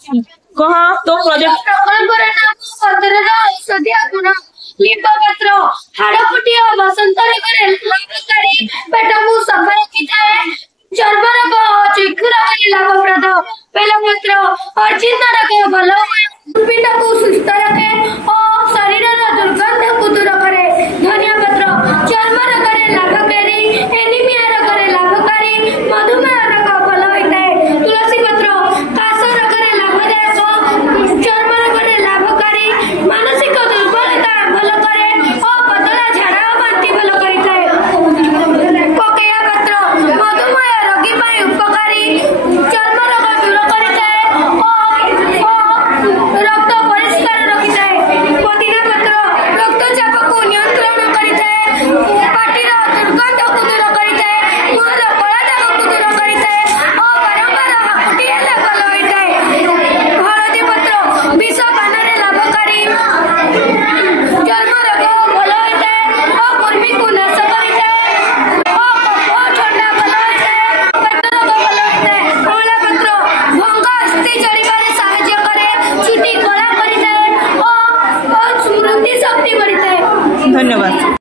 कह तो प्रोजेक्ट प्रकल्पर नाम पत्रर औषधीय गुण लिंबपत्र हाड़फुटी और बसंत रोगरे लाभकारी पेट को सफा रखिଥାଏ चर्म रोग और चक्षु रोग लाभप्रद बेलपत्र अर्जित रोग भल हुए पिंड को सुस्थ रखे